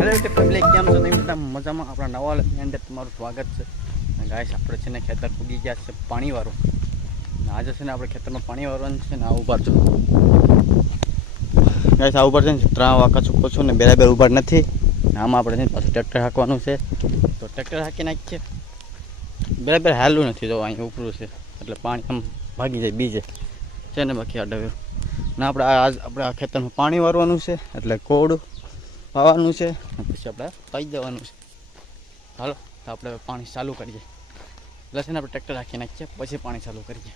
Hello YouTube family, કેમ છો તમે બધા? મજામાં? આપણા નવા વ્લોગની અંદર તમારું સ્વાગત છે. ગાઈસ, આપણે છે ને ખેતર પૂગી ગયા છે પાણીવાળું. આજે છે ને આપણે ખેતરમાં પાણી વાળવાનું છે ને આ ઉભા છો ગાઈસ. આ ઉભા છે ને 3 વાકા ચૂકો છું ને બરાબર ઉભા નથી. આમાં આપણે છે ને પાછું ટ્રેક્ટર હાંકવાનું છે, તો ટ્રેક્ટર હાંકી નાખીએ. બરાબર હાલું નથી, તો અહીંયા ઉપરું છે એટલે પાણી આમ ભાગી જાય બીજે છે ને. બાકી આડવે ના આપણે આ ખેતરમાં પાણી વારવાનું છે એટલે કોળું પાવાનું છે, પછી આપણે પાઈ દેવાનું છે. હાલો, તો આપણે પાણી ચાલુ કરીએ. એટલે છે ને આપણે ટ્રેક્ટર રાખી નાખીએ, પછી પાણી ચાલુ કરીએ.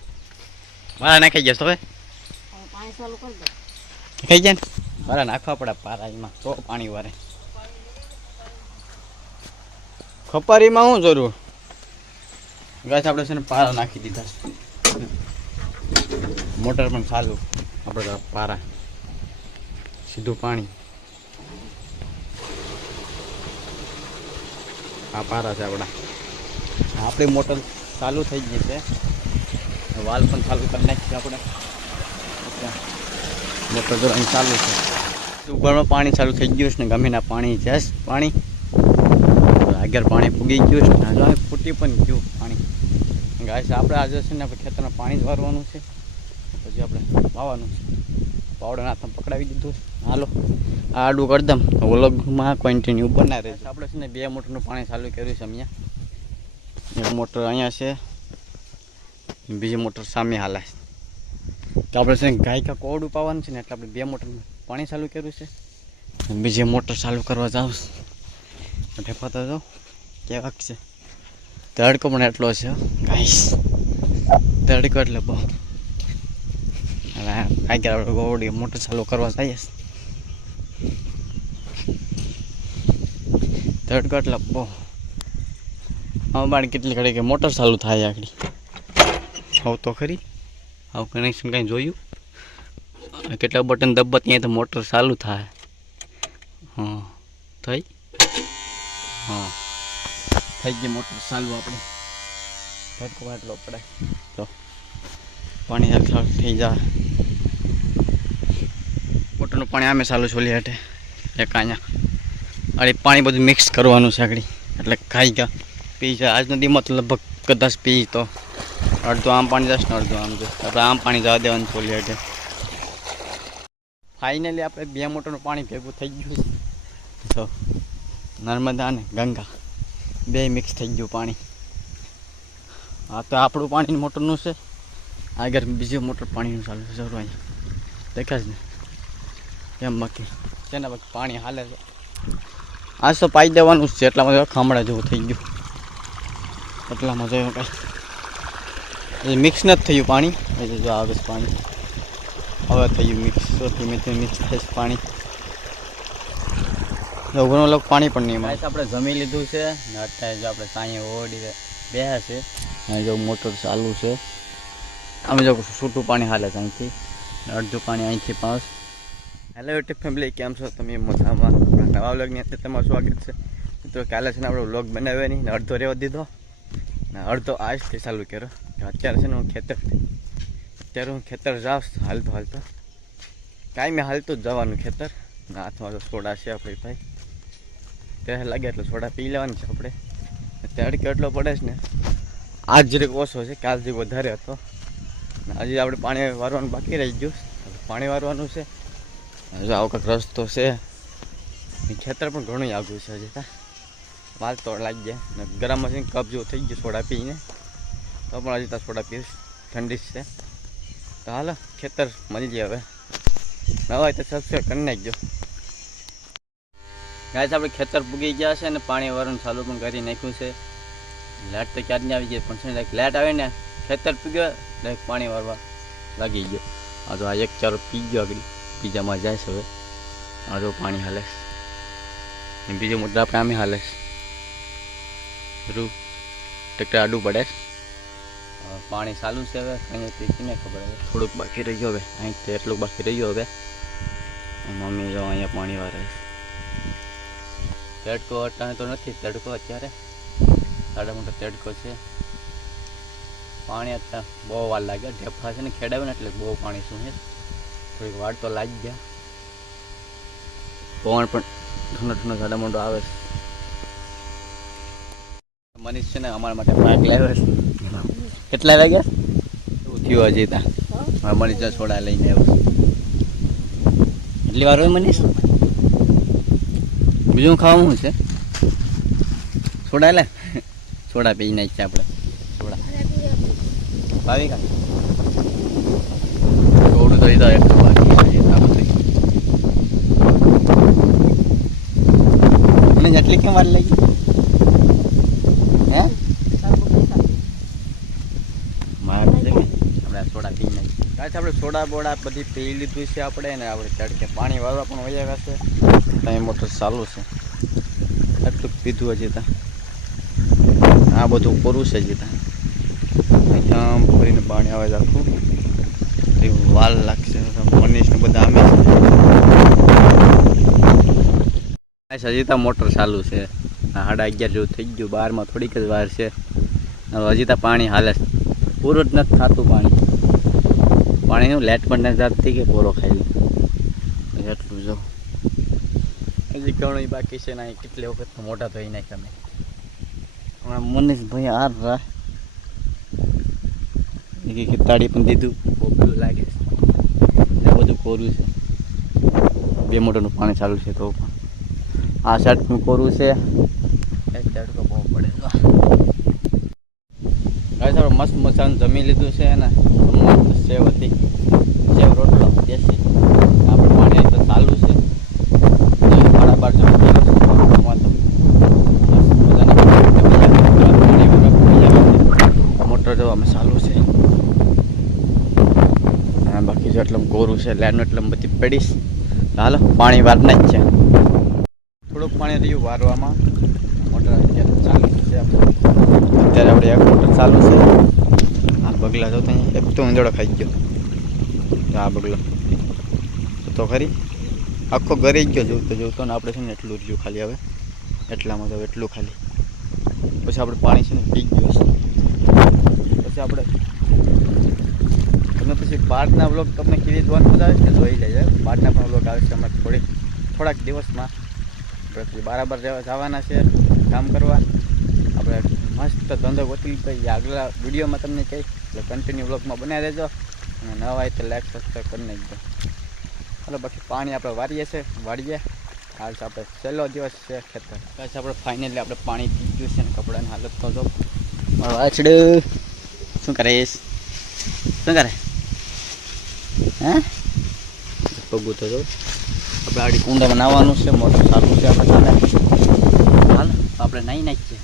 મારા નાખાઈ જશે હવે પાણી ચાલુ કરી દે. ખાઈ જાય ને મારા નાખવા પડે પારા એમાં, તો પાણી વારે. ખપારીમાં શું જરૂર ગાઈસ, આપણે છે ને પારા નાખી દીધા છે. મોટર પણ ચાલુ, આપણે પારા સીધું પાણી. આ પારા છે આપણી મોટર ચાલુ થઈ ગઈ છે. વાલ પણ ચાલુ કરી નાખીએ આપણે. મોટર જો અહીં ચાલુ છે, ઉપરમાં પાણી ચાલુ થઈ ગયું છે ને. ગમેના પાણી છે, પાણી આગળ પાણી પૂગી ગયું છે ને. હવે ફૂટી પણ ગયું પાણી. ગાઈસ, આપણે આજે છે ને આપણે ખેતરમાં પાણી જ વારવાનું છે, પછી આપણે વાવવાનું છે. પાવડર હાથમાં પકડાવી દીધું છે. હાલો, આ આડું કરી દમ, વ્લોગમાં કન્ટિન્યુ બના રહે છે. આપણે છે ને 2 મોટરનું પાણી ચાલુ કર્યું છે. અહીંયા એક મોટર અહીંયા છે, બીજી મોટર સામે હાલે છે. તો આપણે છે ને ગાયકા કોડું પાવાનું છે ને, એટલે આપણે 2 મોટરનું પાણી ચાલુ કર્યું છે. બીજી મોટર ચાલુ કરવા જાઉં ઢેફાતો જાઉં કેવાક છે. તડકો પણ એટલો છે ગાઈસ, તડકો એટલે બહુ. હવે આગળ આપણે ગોળી મોટર ચાલુ કરવા જઈએ. તડકો એટલે બહુ. અમારે કેટલી ઘડી કે મોટર ચાલુ થાય આગળ હવે તો ખરી. આવું કનેક્શન કાંઈ જોયું? કેટલા બટન દબા ત્યાં તો મોટર ચાલુ થાય. હા થઈ ગઈ મોટર ચાલુ. આપણે તડકો એટલો પડે તો પાણી હરખા થઈ જાય. મોટરનું પાણી આમે ચાલુ છોલી હાટે એક અહીંયા. અરે પાણી બધું મિક્સ કરવાનું છે આગળ, એટલે ખાઈ ગયા પી જાય. આજનો દીમાં તો લગભગ કદાચ પી તો અડધું આમ પાણી જશે ને અડધું આમ જશે. આપણે આમ પાણી જવા દેવાનું છોલી હાટે. ફાઇનલી આપણે 2 મોટરનું પાણી ભેગું થઈ ગયું છે. તો નર્મદા અને ગંગા 2 મિક્સ થઈ ગયું પાણી. હા, તો આપણું પાણી મોટરનું છે. આગળ બીજું મોટર પાણીનું ચાલુ છે. જરૂર અહીંયા દેખાશ ને એમ. બાકી છે ને બાકી પાણી હાલે છે. આજ તો પાઈ દેવાનું જ છે. એટલામાં ખામડા જેવું થઈ ગયું. એટલામાં જોયું કાંઈ મિક્સ નથી થયું પાણી. એટલે જો આવે છે પાણી, હવે થયું મિક્સ. તો ધીમે ધીમે મિક્સ થશે પાણી. ઘણો લોકો પાણી પણ નહીં મળે. આપણે જમી લીધું છે ને અત્યારે જો આપણે સાંઈ ઓડી બેહ્યા છે. અહીં જો મોટર ચાલુ છે. અમે જો છૂટું પાણી હાલે છે અહીંથી, અડધું પાણી અહીંથી પાસ. હેલો યુટ્યુબ ફેમિલી, કેમ છો તમે? મજામાં? આપણા નવા વ્લોગની અંદર તમારું સ્વાગત છે. મિત્રો, કાલે છે ને આપણે વ્લોગ બનાવ્યો નહીં ને અડધો રહેવા દીધો ને અડધો આજથી ચાલુ કર્યો. અત્યારે છે ને હું ખેતર જાઉં હાલતો કાંઈ મેં હાલતું જ જવાનું ખેતર. હાથમાં તો સોડા છે આપણી ભાઈ, ત્યારે લાગે એટલે સોડા પી લેવાની છે આપણે. તડકો એટલો પડે છે ને, આજ જરીક ઓછો છે, કાલ જે વધારે હતો. હજી આપણે પાણી વારવાનું બાકી રહી ગયું. પાણી વારવાનું છે. જો આવો કંઈક રસ્તો છે. ખેતર પણ ઘણું આગું છે. હજી માલ તો લાગી ગયા ને ગરમ મશીન કપ જેવું થઈ ગયું સોડા પીને. તો પણ હજી ત્યાં સોડા પીશ, ઠંડી જ છે. તો હાલો ખેતર મળી જાય. હવે નવા હોય તો સબસ્ક્રાઈબ કરી નાખજો. ગાઈસ, આપણે ખેતર પૂગી ગયા છે ને પાણી વારવાનું ચાલુ પણ કરી નાખ્યું છે. લાઇટ તો ક્યારની આવી ગઈ, પણ છે ને લાઇટ આવે ને ખેતર પૂગ્યો ડાયરેક્ટ પાણી વારવા લાગી ગયો. આ તો આ એક ચારો પી ગયો આગળ, બીજામાં જાય છે. હવે આ જો પાણી હાલે છે. બીજો મોટર આપણે આમે હાલે છે. રૂ ટ્રેક્ટર આડું પડે છે. પાણી ચાલુ છે. હવે અહીંયાથી કોને ખબર, હવે થોડુંક બાકી રહ્યું. હવે અહીંથી એટલું બાકી રહ્યું. હવે મમ્મી જો અહીંયા પાણી વારે છે. તડકો અટાણે તો નથી, તડકો અત્યારે સાડા મોટો તડકો છે. પાણી અત્યારે બહુ વાર લાગે. ઢેફા છે ને ખેડાવે ને એટલે બહુ પાણી શું છે. થોડીક વાર તો લાગી ગયા. પવન પણ ઠંડો ઠંડો સાડા મોટો આવે છે. મનીષ છે ને અમારા માટે પાક લાવ્યો છે. કેટલા વાગ્યા એવું થયું હજી ત્યાં. હવે મનીષ સોડા લઈને આવ્યો. એટલી વાર હોય મનીષ? બીજું ખાવાનું છે? સોડા લે, સોડા પી નાખીએ આપણે. સોડા ભાવી કા થોડું તો એક તો બાકી મને જેટલી કેમ વાર લાગી? હે મારે આપણે સોડા પી નાખીએ. આપણે સોડા બોડા બધી પી લીધું છે આપણે ને. આપણે તડકે પાણી વાળવા પણ વયા છે. ત્યાં મોટર ચાલુ છે. આટલું પીધું હજી ત્યાં. આ બધું પૂરું છે હજી ત્યાં. આમ ભરીને પાણી આવે છે આખું. વાલ લાગશે મનીષ ને બધા અમે હજી ત્યાં મોટર ચાલુ છે. 11:30 જેવું થઈ ગયું. 12માં થોડીક જ વાર છે. હજી ત્યાં પાણી હાલે છે. પૂરું જ નથી થતું પાણી. પાણીનું લેટ પણ નથી જાતથી કે પૂરો ખાઈ લે એટલું જો. હજી ઘણું બાકી છે ને. કેટલી વખત મોટા થઈ નાખ્યા અમે. હમણાં મનીષભાઈ હાર રા તાળી પણ દીધું. બહુ પેલું લાગે છે. બધું કોરું છે. 2 મોટરનું પાણી ચાલુ છે તો પણ આ સાઈડનું કોરું છે. એક સાઈડ તો બહુ પડે. સારું મસ્ત મસાનું જમી લીધું છે ને. સેવ હતી, સેવ રોટલો દેશી. આપણે પાણી તો ચાલુ છે. 12:30 જેવું થઈ ગયું. મોટર જો અમે ચાલુ છે. બાકી જો એટલે કોરું છે. લેન્ડ એટલે બધી પડીશ. હાલો પાણી વારના જ છે. થોડુંક પાણી રહ્યું વારવામાં. મોટર અત્યારે ચાલુ છે. અત્યારે આપણે એક મોટર ચાલુ છે. આ બગલા જો ત્યાં એક તો ઊંધડો ખાઈ ગયો. આ બગલો તો ખરી આખો ઘરે જ ગયો. જોતો ને આપણે છે ને એટલું રહ્યું ખાલી. હવે એટલામાં તો એટલું ખાલી. પછી આપણે પાણી છે ને પી ગયું છે. પછી આપણે તમને પછી બહારના બ્લોગ તમને કેવી જોવાનું મજા આવે છે જોઈ લેજે. બહારના પણ બ્લોગ આવે છે અમે થોડાક દિવસમાં. આપણે બરાબર જવાના છે કામ કરવા. આપણે મસ્ત ધંધો ગોતી તો આગલા વિડીયોમાં તમને કહી એટલે કન્ટિન્યુ બ્લોગમાં બનાવી દેજો. અને નવા હોય તો લાઈક સબસ્ક્રાઈબ કરી નાખજો. એટલે બાકી પાણી આપણે વાળીએ. હાલ આપણે છેલ્લો દિવસ છે ખેતર. પછી આપણે ફાઇનલી આપણે પાણી પી ગયું છે ને કપડાની હાલત તો જો. મારો વાછડું શું કરીશ? શું કરે? હે પગું તો જો. આપણે આડી કુંડામાં નાહવાનું છે. મોટર ચાલુ છે આપણે ચાલે. હાલ આપણે નાહી નાખીએ.